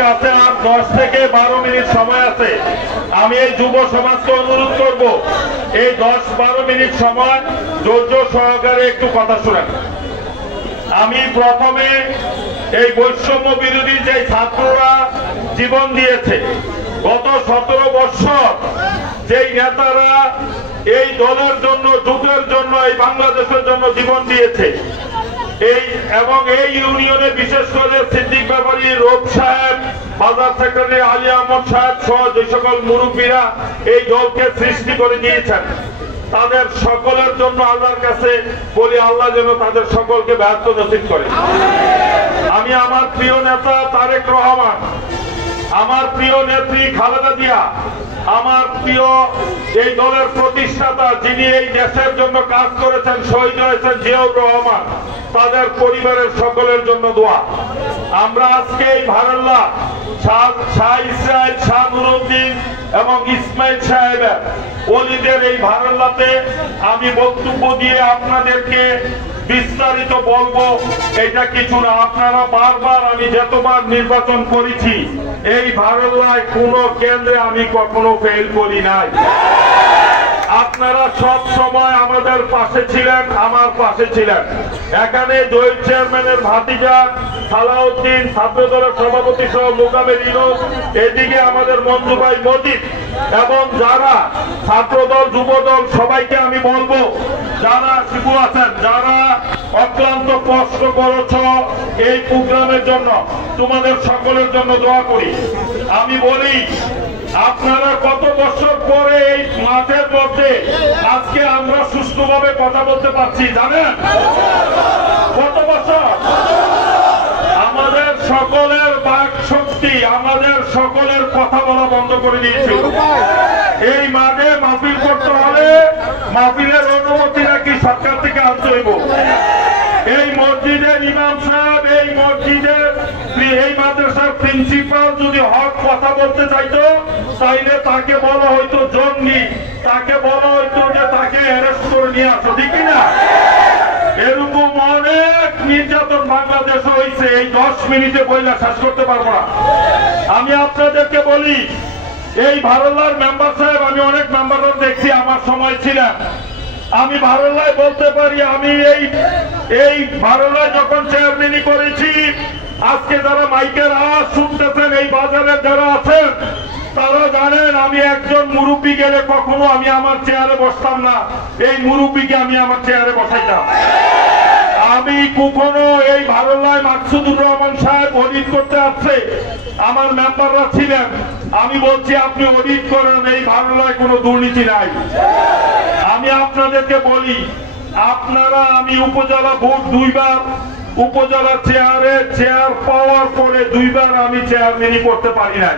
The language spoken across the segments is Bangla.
কাছে আর 10 থেকে 12 মিনিট সময় আছে। আমি এই যুব সমাজকে অনুরোধ করব, এই 10-12 মিনিট সময় ধৈর্য সহকারে একটু কথা শোনেন। আমি প্রথমে এই বৈষম্য বিরোধী যে ছাত্ররা জীবন দিয়েছে, গত 17 বছর যেই নেতারা এই দলের জন্য, জোটের জন্য, এই বাংলাদেশের জন্য জীবন দিয়েছে, এবং এই ইউনিয়নে বিশেষ করে সিদ্দিক ব্যাপারী, রূপ সাহেব, বাজার সেক্রেটারি আলী আহমদ সাহেব সহ যে সকল মুরব্বীরা এই দলকে সৃষ্টি করে দিয়েছেন, তাদের সকলের জন্য আল্লাহর কাছে বলি, আল্লাহ যেন তাদের সকলকে ব্যর্থ নসিব করে। আমি আমার প্রিয় নেতা তারেক রহমান, আমার প্রিয় নেত্রী খালেদা জিয়া, আমার প্রিয় এই দলের প্রতিষ্ঠাতা যিনি এই দেশের জন্য কাজ করেছেন, শহীদ হয়েছেন, জিয়াউর রহমান, তাদের পরিবারের সকলের জন্য দোয়া। আমরা আজকে এই ভারল্লা শাহ ইসরাইল, শাহ নুরুদ্দিন এবং ইসমাইল সাহেবের ওলিদের এই ভারল্লাতে আমি বক্তব্য দিয়ে আপনাদেরকে বিস্তারিত বলবো এটা কিছু না। আপনারা বারবার, আমি যতবার নির্বাচন করেছি এই ভারল্লায় কোন কেন্দ্রে আমি কখনো ফেল করি নাই। আপনারা সব সময় আমাদের পাশে ছিলেন, আমার পাশে ছিলেন। এখানে জয়ী চেয়ারম্যানের ভাতিজা সালাউদ্দিন, ছাত্রদলের সভাপতি সহ মোকামেল ইউনুস, এদিকে আমাদের মঞ্জু ভাই মজিদ, এবং যারা ছাত্রদল, যুবদল, সবাইকে আমি বলবো, যারা শিশু আছেন, যারা অক্লান্ত কষ্ট করেছ এই প্রোগ্রামের জন্য, তোমাদের সকলের জন্য দোয়া করি। আমি বলি, আপনারা কত বছর পরে এই মাঠের মধ্যে আজকে আমরা সুষ্ঠুভাবে কথা বলতে পারছি, জানেন? কত বছর? আমাদের সকলের বাক শক্তি, আমাদের সকলের কথা বলা বন্ধ করে দিয়েছিল। এই মাঠে মাহফিল করতে হলে মাহফিলের অনুমতি নাকি সরকার থেকে আনতে হইব। এই মসজিদের ইমাম সাহেব, এই মসজিদের, এই মাদ্রাসার প্রিন্সিপাল যদি হক কথা বলতে চাইতো, তাইলে তাকে বলা হয়তো জঙ্গি, তাকে বলা হয়তো যে তাকে অ্যারেস্ট করে নিয়ে আসো, ঠিক না? এরকম অনেক নির্যাতন বাংলাদেশে হয়েছে, এই 10 মিনিটে বইলা শেষ করতে পারবো না। আমি আপনাদেরকে বলি, এই ভারল্লার মেম্বার সাহেব, আমি অনেক মেম্বাররা দেখছি, আমার সময় ছিলাম, আমি ভারল্লায় বলতে পারি, আমি এই ভারল্লায় যখন চেয়ারম্যানই করেছি, আজকে যারা মাইকের আওয়াজ শুনতেছেন, এই বাজারে যারা আছেন, তারা জানেন আমি একজন মুরব্বী গেলে কখনো আমি আমার চেয়ারে বসতাম না, এই মুরব্বীকে আমি আমার চেয়ারে বসাইতাম। আমি কখনো এই ভারল্লায় মাকসুদুর রহমান সাহেব অডিট করতে আসছে, আমার মেম্বাররা ছিলেন, আমি বলছি আপনি অডিট করেন, এই ভারল্লায় কোনো দুর্নীতি নাই। আমি আপনাদেরকে বলি, আপনারা, আমি উপজেলা ভোট 2 বার, উপজেলা চেয়ার পাওয়ার পরে 2 বার আমি চেয়ারম্যানই করতে পারি নাই,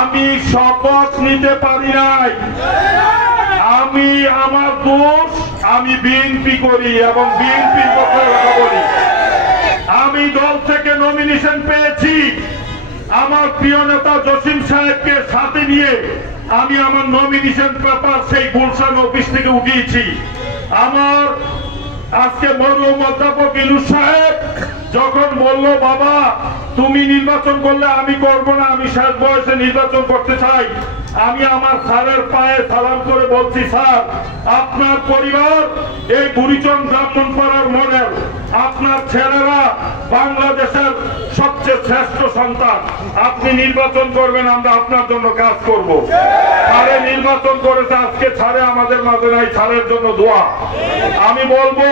আমি শপথ নিতে পারি নাই। আমি, আমার দোষ, আমি বিএনপি করি এবং বিএনপির পক্ষে কথা বলি। আমি দল থেকে নমিনেশন পেয়েছি, আমার প্রিয় নেতা জসিম সাহেবকে সাথে নিয়ে আমি আমার নমিনেশন পেপার সেই গুলশান অফিস থেকে উঠিয়েছি। আমার আজকে মরহুম অধ্যাপক ইউনূস সাহেব যখন বলল, বাবা তুমি নির্বাচন করলে আমি করব না, আমি শেষ বয়সে নির্বাচন করতে চাই, আমি আমার স্যারের পায়ে সালাম করে বলছি, স্যার আপনার পরিবার এই বুড়িচং ব্রাহ্মণপাড়ার মডেল, আপনার ছেলেরা বাংলাদেশের সবচেয়ে শ্রেষ্ঠ সন্তান, আপনি নির্বাচন করবেন, আমরা আপনার জন্য কাজ করব। ছাড়ে নির্বাচন করেছে, আজকে ছাড়ে আমাদের মাঝে নাই, ছাড়ের জন্য দোয়া। আমি বলবো,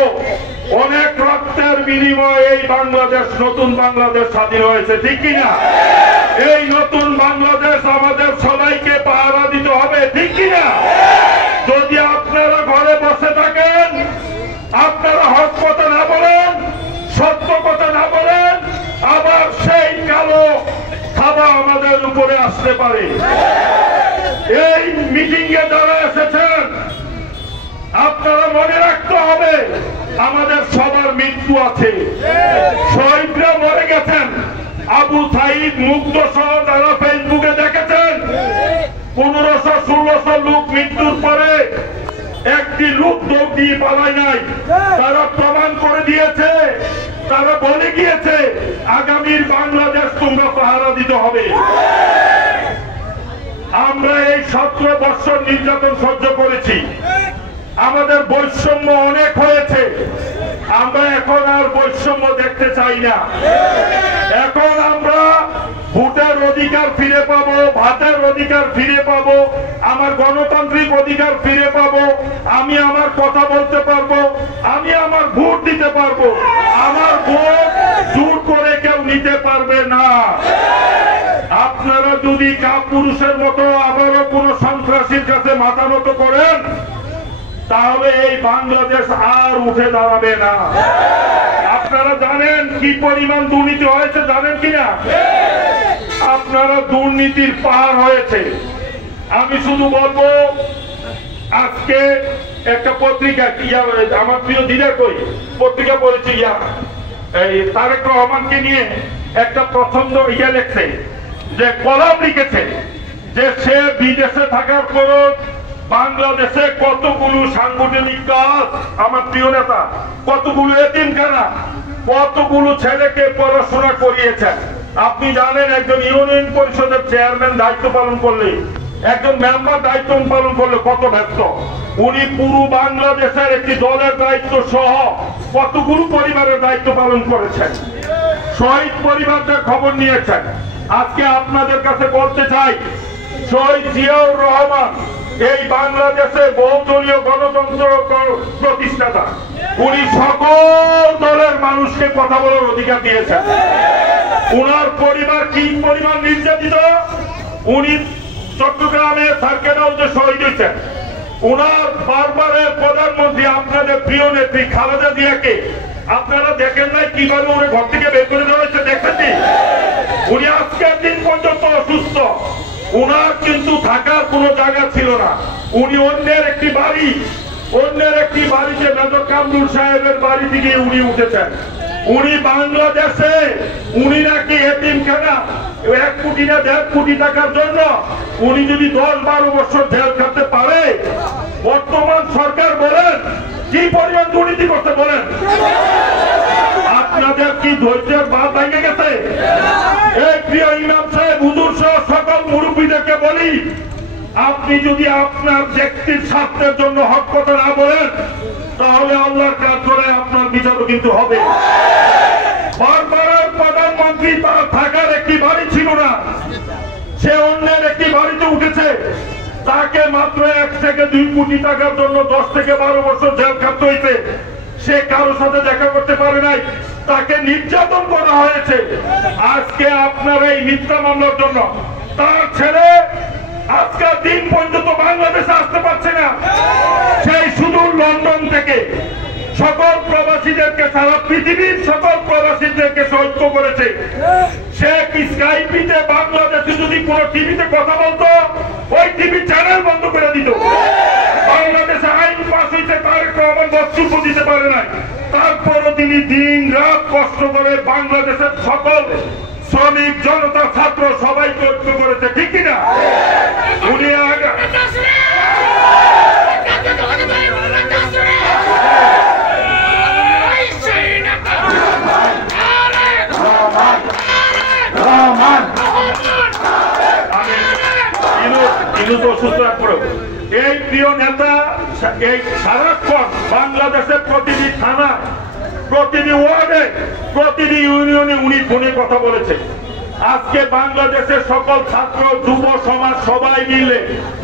অনেক রক্তের বিনিময়ে এই বাংলাদেশ, নতুন বাংলাদেশ স্বাধীন হয়েছে, ঠিক কিনা? এই নতুন বাংলাদেশ আমাদের সবাইকে পাহারা দিতে হবে, ঠিক কিনা? যদি আপনারা ঘরে বসে থাকেন, আপনারা হক কথা না বলেন, সত্য কথা না বলেন, আবার সেই কালো থাবা আমাদের উপরে আসতে পারে। এই মিটিং এ যারা এসেছেন, আপনারা মনে রাখতে হবে আমাদের সবার মৃত্যু আছে, শহীদরা মরে গেছেন। আবু সাইদ, মুগ্ধ সহ যারা ফেসবুকে দেখেছেন, 1500-1600 লোক মৃত্যুর পরে একটি লোক দৌড় দিয়ে পালায় নাই, তারা প্রমাণ করে দিয়েছে, তারা বলে গিয়েছে আগামীর বাংলাদেশ তোমরা পাহারা দিতে হবে। আমরা এই 17 বছর নির্যাতন সহ্য করেছি, আমাদের বৈষম্য অনেক হয়েছে, আমরা এখন আর বৈষম্য দেখতে চাই না। এখন আমরা ভোটের অধিকার ফিরে পাবো, ভাতের অধিকার ফিরে পাবো, আমার গণতান্ত্রিক অধিকার ফিরে পাবো, আমি আমার কথা বলতে পারবো, আমি আমার ভোট দিতে পারবো। আমার ভোট জোর করে কেউ নিতে পারবে না। আপনারা যদি কাপুরুষের মতো আবারও কোন সন্ত্রাসীর কাছে মাথা নত করেন, তাহলে এই বাংলাদেশ আর উঠে দাঁড়াবে না। আপনারা জানেন কি পরিমাণ দুর্নীতি হয়েছে, জানেন কিনা? আপনারা দুর্নীতির পার হয়েছে। আমি শুধু বলবো, আজকে একটা পত্রিকা আমার প্রিয় দিদার কই পত্রিকা পড়েছি, এই তারেক রহমানকে নিয়ে একটা প্রচন্ড লেখছে, যে কলাম লিখেছে যে সে বিদেশে থাকার পর বাংলাদেশে কতগুলো সাংগঠনিক কাজ, আমার প্রিয় নেতা কতগুলো এতিমখানা, কতগুলো ছেলেকে পড়াশোনা করিয়েছেন। আপনি জানেন একজন ইউনিয়ন পরিষদের চেয়ারম্যান দায়িত্ব পালন করলে, একজন মেম্বার দায়িত্ব পালন করলে কত ব্যস্ত। উনি পুরো বাংলাদেশের একটি দলের দায়িত্ব সহ কতগুলো পরিবারের দায়িত্ব পালন করেছেন, শহীদ পরিবারদের খবর নিয়েছেন। আজকে আপনাদের কাছে বলতে চাই, শহীদ জিয়াউর রহমান এই বাংলাদেশে বহুদলীয় গণতন্ত্র প্রতিষ্ঠাতা, উনি সকল দলের মানুষকে কথা বলার অধিকার দিয়েছেন। উনার পরিবার কি পরিমাণ নির্যাতিত, উনি চট্টগ্রামে সার্কেল হাউসে শহীদ হয়েছেন। উনার বারবারের প্রধানমন্ত্রী আপনাদের প্রিয় নেত্রী খালেদা জিয়াকে আপনারা দেখেন নাই কিভাবে উনি ঘর থেকে বের করে দেওয়া হয়েছে, দেখেছি? উনি আজকের দিন পর্যন্ত অসুস্থ, উনার কিন্তু থাকার কোনো জায়গা ছিল না। উনি অন্যের একটি বাড়িতে মেজর কামরুল সাহেবের বাড়ি থেকে উনি উঠেছেন। উনি বাংলাদেশে উনি নাকি এতিমখানা 1 কোটি না 1.5 কোটি টাকার জন্য উনি যদি 10-12 বছর জেল খাটতে পারে, বর্তমান সরকার বলেন কি পরিমাণ দুর্নীতি করতে বলেন? আপনাদের কি ধৈর্যের বাঁধ ভেঙে গেছে? এই প্রিয় ইমাম সাহেব, হুজুর সহ সকল মুরব্বীদেরকে বলি, আপনি যদি আপনার ব্যক্তির স্বার্থের জন্য হক কথা না বলেন, তাহলে আল্লাহর কাজ করে আপনার বিচারও কিন্তু হবে। বারবারের প্রধানমন্ত্রী তার থাকার একটি বাড়ি ছিল না, সে অন্যের একটি বাড়িতে উঠেছে। তাকে মাত্র 1 থেকে 2 কোটি টাকার জন্য 10 থেকে 12 বছর জেল খাটতে হয়েছে। সে কারোর সাথে দেখা করতে পারে নাই, তাকে নির্যাতন করা হয়েছে। আজকে আপনার এই মিথ্যা মামলার জন্য তার ছেলে আজকের দিন পর্যন্ত বাংলাদেশে আসতে পারছে না। সেই সুদূর লন্ডন থেকে সকল প্রবাসীদেরকে, সারা পৃথিবীর সকল প্রবাসীদেরকে ঐক্য করেছে। সে স্কাইপিতে বাংলাদেশে যদি কোন টিভিতে কথা বলতো, ওই টিভি চ্যানেল বন্ধ করে দিত। বাংলাদেশে আইন পাস হইতে তারেক রহমান বক্তব্য দিতে পারে নাই, তারপরও তিনি দিন রাত কষ্ট করে বাংলাদেশের সকল শ্রমিক, জনতা, ছাত্র সবাইকে ঐক্য করেছে, ঠিক কিনা? উনি এই প্রিয় নেতা এই সারাক্ষণ বাংলাদেশের প্রতিটি থানা, প্রতিটি ওয়ার্ডে, প্রতিটি ইউনিয়নে উনি ফোনে কথা বলেছে। আজকে বাংলাদেশের সকল ছাত্র, যুব সমাজ সবাই মিলে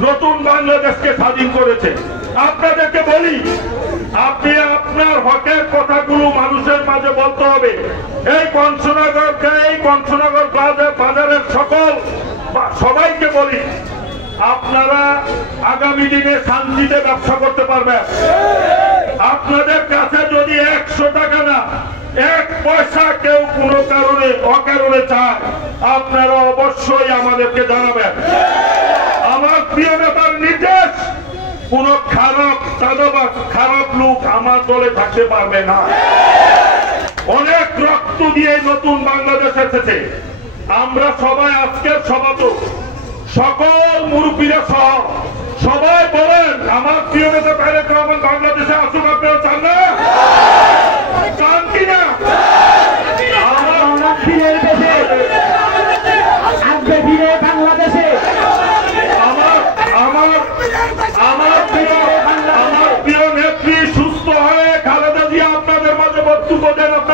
নতুন বাংলাদেশকে স্বাধীন করেছে। আপনাদেরকে বলি, আপনি আপনার হকের কথাগুলো মানুষের মাঝে বলতে হবে। এই কংসনগর বাজারের সকল সবাইকে বলি, আপনারা আগামী দিনে শান্তিতে ব্যবসা করতে পারবেন। আপনাদের কাছে যদি 100 টাকা না 1 পয়সা কেউ কোনো কারণে অকারণে চায়, আপনারা অবশ্যই আমাদেরকে জানাবেন। আমার প্রিয় নেতার নির্দেশ, কোন খারাপ চাঁদাবাজ, খারাপ লোক আমার দলে থাকতে পারবে না। অনেক রক্ত দিয়ে নতুন বাংলাদেশ এসেছে। আমরা সবাই আজকের সভাপতি সকল মুরব্বীরা সহ সবাই বলেন, আমার প্রিয় নেতা তারেক রহমান বাংলাদেশে আসুক। আপনারা চান না? চান কিনা? আমার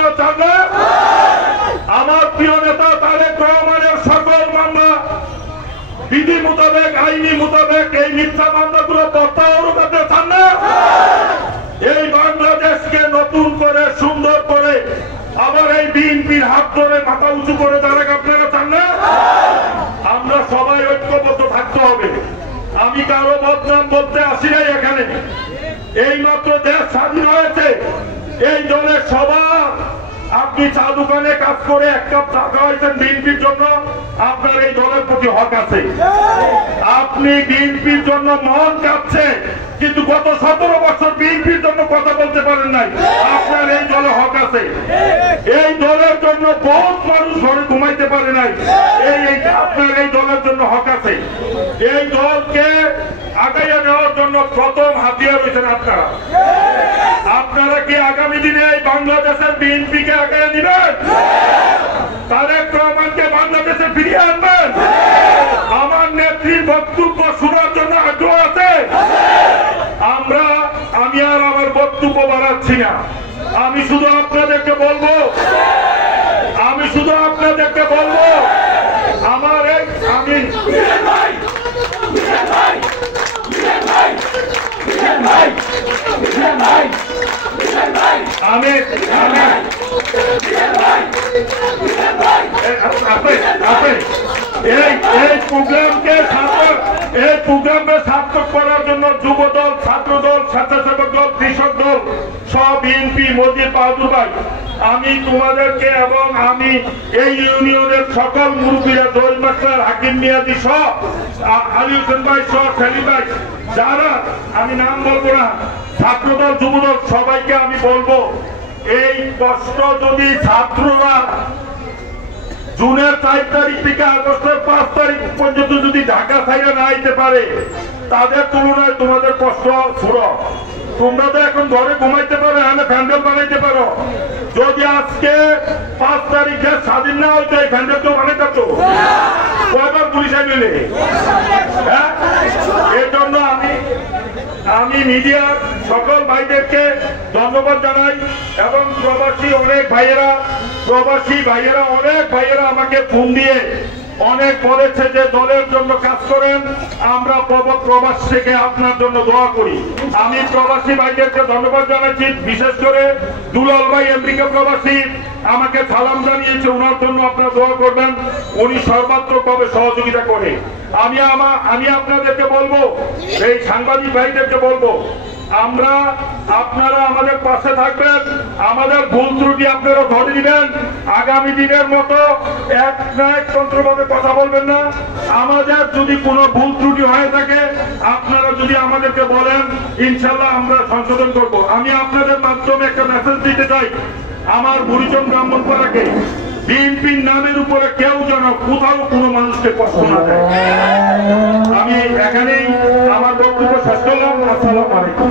আপনারা চান না? আমার প্রিয় নেতা তারেক রহমানের সকল মামলা বিধি মোতাবেক, আইনি মোতাবেক এই মিথ্যা মামলাগুলো প্রত্যাহার করতে চান না? এই বাংলাদেশকে নতুন করে সুন্দর করে আবার এই বিএনপির হাত ধরে মাথা উঁচু করে দাঁড়াক আপনারা চান না? আমরা সবাই ঐক্যবদ্ধ থাকতে হবে। আমি কারো বদনাম বলতে আসি নাই এখানে। এই মাত্র দেশ স্বাধীন হয়েছে, এই দলের সবার আপনি চা দোকানে কাজ করে এক কাপ চা খাওয়াইছেন বিএনপির জন্য, আপনার এই দলের প্রতি হক আছে। আপনি বিএনপির জন্য মন কাঁপছে, কিন্তু গত 17 বছর বিএনপির জন্য কথা বলতে পারেন নাই, আপনার এই দলে হক আছে। এই দলের জন্য বহুত মানুষ ঘরে ঘুমাইতে পারে নাই, আপনার এই দলের জন্য হক আছে। এই দলকে আগাইয়া নেওয়ার জন্য প্রথম হাতিয়ার হয়েছেন আপনারা। আপনারা কি আগামী দিনে এই বাংলাদেশের বিএনপিকে আগাইয়া দিবেন? তারেক রহমানকে বাংলাদেশে ফিরিয়ে আনবেন? আমার নেত্রীর বক্তব্য শোনার জন্য আগ্রহ আছে? আমি আর আমার বক্তব্য বাড়াচ্ছি না। আমি শুধু আপনাদেরকে বলবো আমার আমি এই প্রোগ্রামকে সার্থক করার জন্য যুবদল, ছাত্রদল, স্বেচ্ছাসেবক দল, কৃষক দল সব বিএনপি মজিদ বাহাদুর ভাই, আমি তোমাদেরকে এবং আমি এই ইউনিয়নের সকল মুরব্বীরা, দোল মাস্টার, হাকিম মিয়াজি সহ, আলী হোসেন ভাই সহ, সেলিম ভাই, যারা আমি নাম বলবো না, ছাত্রদল, যুবদল সবাইকে আমি বলবো, এই কষ্ট যদি ছাত্ররা জুনের 4 তারিখ থেকে আগস্টের 5 তারিখ পর্যন্ত যদি ঢাকা ছাইড়ে না আইতে পারে, তাদের তুলনায় তোমাদের কষ্ট পুরো। তোমরা তো এখন ঘরে ঘুমাইতে পারো, এখানে প্যান্ডেল বানাইতে পারো। যদি আজকে 5 তারিখে স্বাধীন না হইতো, এই প্যান্ডেল তো বানাইতো কয়বার পুলিশ আইলে। হ্যাঁ, এর জন্য আমি মিডিয়ার সকল ভাইদেরকে ধন্যবাদ জানাই এবং প্রবাসী অনেক ভাইয়েরা আমাকে ফোন দিয়ে অনেক বলেছে যে দলের জন্য কাজ করেন, আমরা প্রবাস থেকে আপনার জন্য দোয়া করি। আমি প্রবাসী ভাইদেরকে ধন্যবাদ জানাচ্ছি, বিশেষ করে দুলাল ভাই আমেরিকা প্রবাসী আমাকে সালাম জানিয়েছে, ওনার জন্য আপনারা দোয়া করবেন, উনি সর্বাত্মকভাবে সহযোগিতা করে। আমি আপনাদেরকে বলবো, এই সাংবাদিক ভাইদেরকে বলবো, আপনারা আমাদের পাশে থাকবেন, আমাদের ভুল ত্রুটি আপনারা ধরে দিবেন। আগামী দিনের মতো একতন্ত্রভাবে কথা বলবেন না। আমাদের যদি কোনো ভুল ত্রুটি হয়ে থাকে, আপনারা যদি আমাদেরকে বলেন, ইনশাল্লাহ আমরা সংশোধন করব। আমি আপনাদের মাধ্যমে একটা মেসেজ দিতে চাই, আমার বুড়িচং ব্রাহ্মণপাড়াকে বিএনপির নামের উপরে কেউ যেন কোথাও কোনো মানুষকে কষ্ট না দেয়। আমি এখানেই আমার বক্তব্য শেষ করলাম। আসসালামু আলাইকুম।